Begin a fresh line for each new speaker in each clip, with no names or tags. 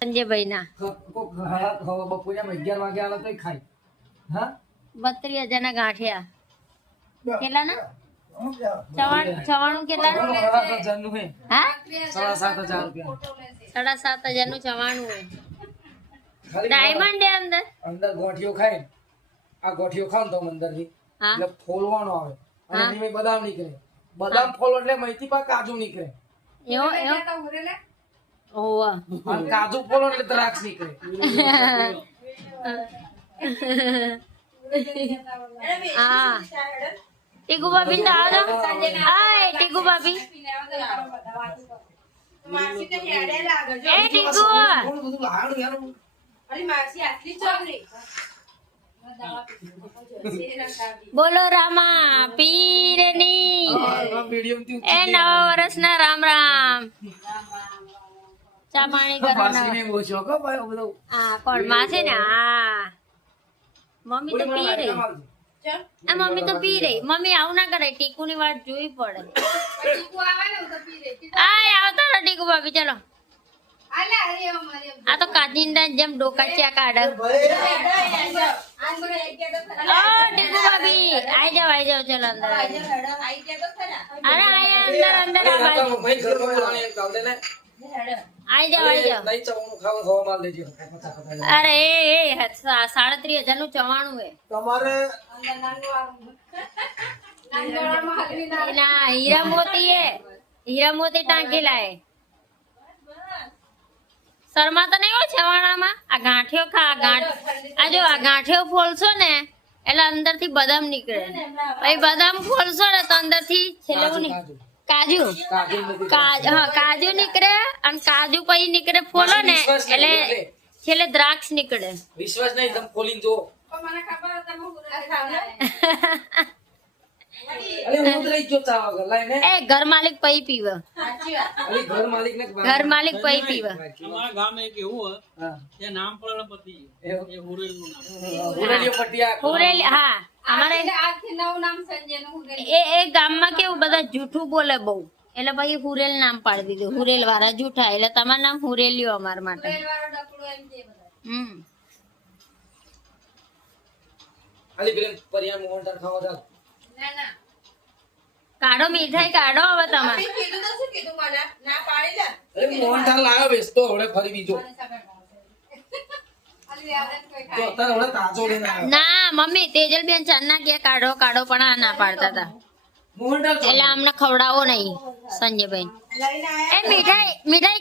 સંજયભાઈ ના
બપોરે અગિયાર વાગે આવે તો ખાય. હા?
બત્રીસ હજાર ના ગાંઠિયા કેટલા ના ચવાણું કેટલા
સાડા સાત હજારનું
હોય. ડાયમંડ હે અંદર?
અંદર ગોઠિયો ખાય. આ ગોઠિયો ખાવ તો
અંદરથી
એટલે ફોલવાનો આવે. અને એની બદામ નીકળે. બદામ ફોલો એટલે મહીથી પા કાજુ નીકળે.
એવો એવો ઓવા
અને કાજુ ફોલો એટલે દ્રાક્ષ નીકળે
હા ટીકુ ભાભી તો આવો હાય ટીકુ ભાભી એ ટીકુ
થોડું બધું લાવવાનું યાર
બોલો રામા પીરની
આ medium થી
એ નવા વર્ષના રામ રામ ચા પાણી કરો
બાસરીને એવો શોખ હો ભાઈ આ બધો.
હા કોણ માસી ને હા. મમ્મી તો પી રહી. આ મમ્મી તો પી રહી. મમ્મી આવું ના કરે ટીકુ ની વાત જોવી પડે આ આવતો રહો ટીકુ ભાભી ચલો. આ તો કાચિંડા જેમ ડોકાચિયા કાઢે. ટીકુ ભાભી આઈ જાવ આઈ જાવ ચલો અંદર. અરે આયા અંદર અંદર આ બાજુ. આઈ જાવ આઈ જાવ
નહીં ચવાણું ખાવા ખાવા માલ દેજો
અરે એ એ સાડત્રીસ હજારનું ચવાણું હે
તમારે
એના હીરા મોતી હે હીરા મોતી ટાંકેલા હે શર્મા તો નહીં હોય છવાણામાં? આ ગાંઠિયો ખા ગાંઠ આ જો આ ગાંઠિયો ફોલશો ને એટલે અંદરથી બદામ નીકળે. પછી બદામ ફોલશો ને તો અંદરથી છેલ્લે હું ની- કાજુ. હા કાજુ નીકળે અને કાજુ પછી નીકળે ફોલો ને એટલે છેલ્લે દ્રાક્ષ નીકળે.
વિશ્વાસ નહીં તમે ખોલીને જો અરે હું તો રહી ગયો ચા વગર લાઈને
એ ઘર માલિક પૈ પીવે.
ઘર માલિક પૈ
ઘર પીવે.
અમારા ગામ એક એવું
હા.
નામ પણ પતિ
હુરેલી હા. એ એ ગામમાં કેવું બધા જૂઠું બોલે બહુ. એટલે પછી હુરેલ નામ પાડી દીધું. હુરેલ વાળા જૂઠા. એટલે તમારું નામ હુરેલિયો અમારા માટે. હમ. કાઢો મીઠાઈ કાઢો હવે તમારે.
મોહનટાર લાવ્યો બેસતો હવે ફરી બીજો તો અત્યારે હવે તાજો લઈને આવ્યો
ના મમ્મી તેજલબેન ચન્ના કે કાઢો કાઢો પણ આ ના પાડતા હતા એટલે અમને ખવડાવો નહીં સંજયભાઈ એ મીઠાઈ મીઠાઈ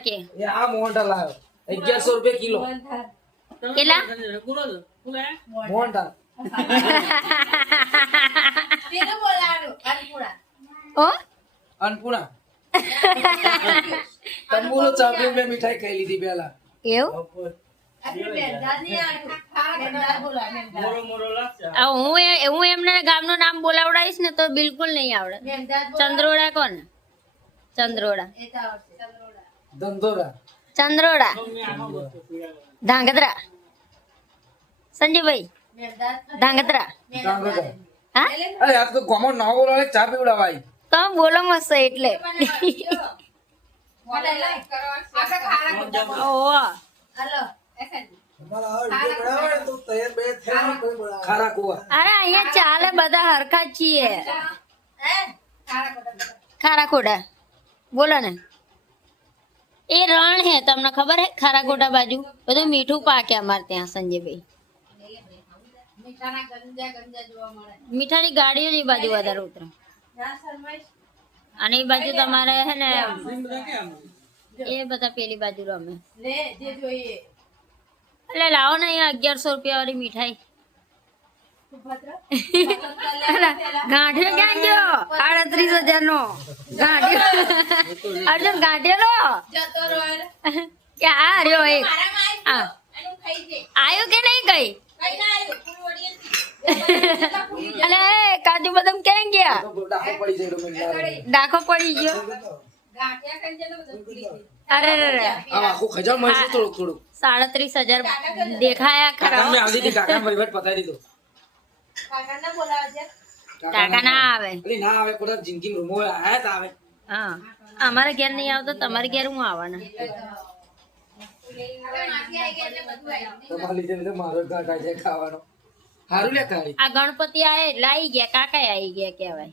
કે.
એ આ મોહનટાર લાવ્યો અગિયારસો રૂપિયા કિલો.
કેટલા?
પૂરો છે શું
તંબુરો ચાપલી મેં મીઠાઈ ખાઈ લીધી પેલા
એવું? હું. એ- હું એમને ગામનું નામ બોલાવડાવીશ ને તો બિલકુલ નહીં આવડે. ચંદ્રોડા કોણ? ચંદ્રોડા ચંદ્રોડા ધાંગધ્રા. સંજયભાઈ. ધાંગધ્રા. હા?
અરે આ તો ગોમો ના બોલાવે ચા પીવડાવાય.
તો બોલો મસ્ત એટલે. અરે અહીંયા ચાલે બધા હરખા જ છીએ. ખારા ખોડા બોલો ને. એ રણ હે તમને ખબર હે? ખારા ખોટા બાજુ. બધું મીઠું પાકે અમારે ત્યાં સંજયભાઈ મીઠાની ગાડીઓ ની બાજુ વધારે ઉતરે. અને એ બાજુ તમારે હે ને? એ બધા પેલી બાજુ રમે એટલે લાવો ને અહીંયા અગિયારસો રૂપિયા વાળી મીઠાઈ ગાંઠિયો ક્યાં ગયો આડત્રીસ હજાર નો ગાંઠિયો. અર્જુન ગાંઠિયો આ રહ્યો એક. આ આયો કે નહીં ગઈ એ કાજુ બદામ ક્યાં ગયા? ડાખો પડી ગયો. અરે
મળશે
સાડત્રીસ હજાર દેખાયા
કાકા મેં
ખરા
આવી દીધી. કાકા વહીવટ પતાવી દીધો
કાકા ના આવે.
અલી ના આવે કોઈ જિંદગી રૂમો આયા તા આવે.
હા. અમારા ઘેર નહીં આવતો તમારે ઘેર હું આવવાના?
તમારા લીધે મારો ઘાટા છે ખાવાનો. સારું લે કાળી
આ ગણપતિ આય એટલે આવી ગયા કાકા આવી ગયા કેવાય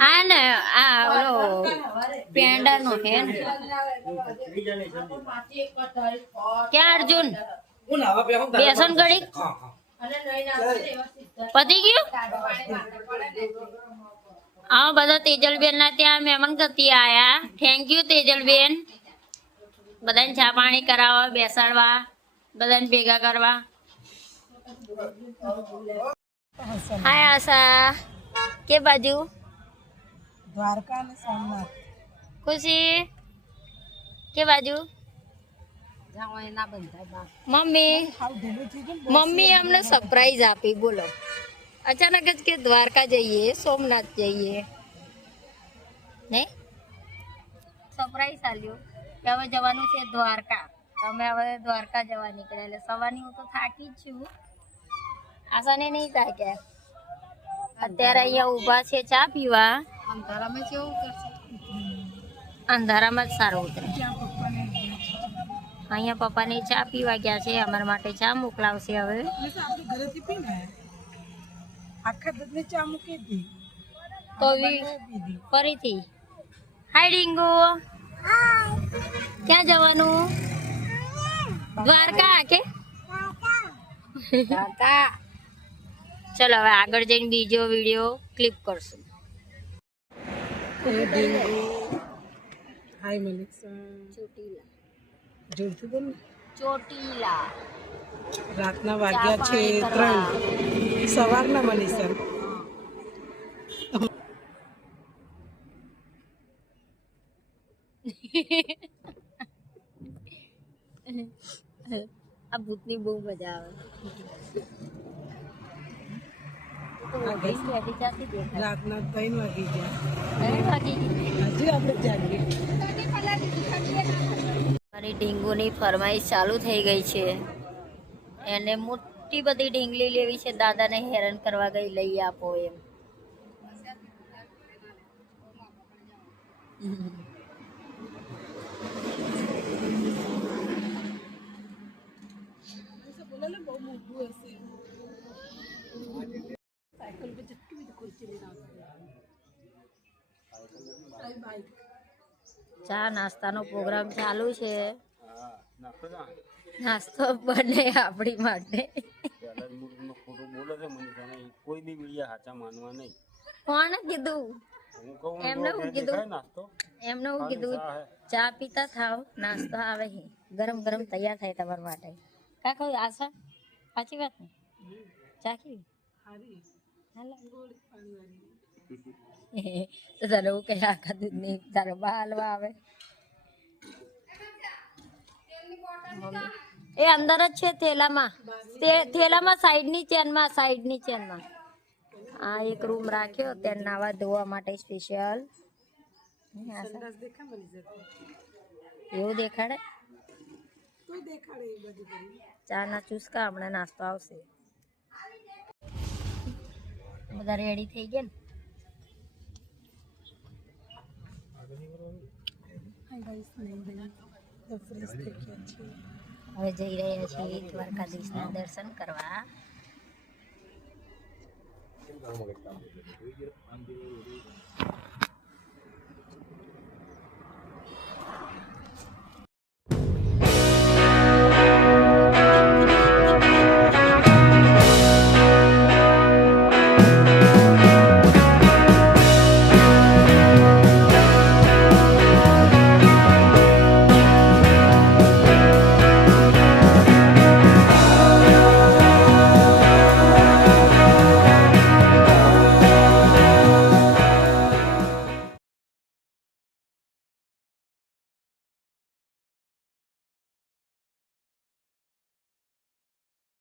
આ ને આ ઓલો પેંડા નો. હે ને
બે હું
બેસન
હા
પતી ગયું? હા બધા તેજલબેન ના ત્યાં મહેમાન ગતિ આયા. થેન્ક યુ તેજલબેન. બધાને ચા પાણી કરાવવા બેસાડવા બધાને ભેગા કરવા. હાય આશા. કે બાજુ?
દ્વારકા અને સોમનાથ.
ખુશી? કે બાજુ? મમ્મી મમ્મી અમને સરપ્રાઈઝ આપી બોલો. અચાનક જ કે દ્વારકા જઈએ સોમનાથ જઈએ ને સરપ્રાઈઝ આલ્યું કે હવે જવાનું છે દ્વારકા અમે હવે દ્વારકા જવા નીકળ્યા એટલે સવારની હું તો થાકી જ છું આશાને નહીં થાક્યા અત્યારે અહીંયા ઊભા છે ચા પીવા અંધારામાં જ સારું ઉતરે અહીંયા પપ્પાને ચા પીવા ગયા છે અમારા માટે ચા મોકલાવશે હવે
આખા દૂધની ચા મૂકી દી.
તો ફરીથી. હાય ડીંગો. ક્યાં જવાનું? દ્વારકા કે? ચલો હવે આગળ જઈને બીજો વીડિયો ક્લિપ કરશું.
હાય મલિકા
ચોટીલા.
જોરથી બોલ
ચોટીલા.
રાતના વાગ્યા છે ત્રણ. સવારના મનીષા
આ ભૂતની બહુ મજા આવે.
રાતના ત્રણ વાગી ગયા.
ત્રણ વાગી ગઈ.
હજી આપણે જાગીએ.
મારી ડેન્ગુની ફરમાઈશ ચાલુ થઈ ગઈ છે. એને મોટી બધી ઢીંગલી લેવી છે, દાદાને હેરાન કરવા ગઈ, લઈ આપો એમ. ચા નાસ્તા નાસ્તાનો પ્રોગ્રામ ચાલુ છે. નાસ્તો બને આપણી માટે.
ખોટું બોલે છે મનીષાને કોઈ બી મીડિયા સાચા માનવા નહીં.
કોણ કીધું? એમને હું કીધું? એમને હું કીધું
ચા
પીતા થાવ નાસ્તો આવે છે ગરમ ગરમ તૈયાર થાય તમારા માટે. કા કહો આશા? સાચી વાત ને? ચા કેવી? તો તારે હું કઈ આખા દૂધ નહીં. તારો બા હાલવા આવે એ અંદર જ છે થેલામાં. તે થેલામાં સાઈડની ચેનમાં સાઈડની ચેનમાં. આ એક રૂમ રાખ્યો ત્યાં નાવા ધોવા માટે સ્પેશિયલ. એવું દેખાડે? ચા ના ચૂસકા, હમણાં નાસ્તો આવશે. બધા રેડી થઈ ગયા ને?
ફ્રેશ થઈ ગયા
હવે જઈ રહ્યા છીએ દ્વારકાધીશના દર્શન કરવા.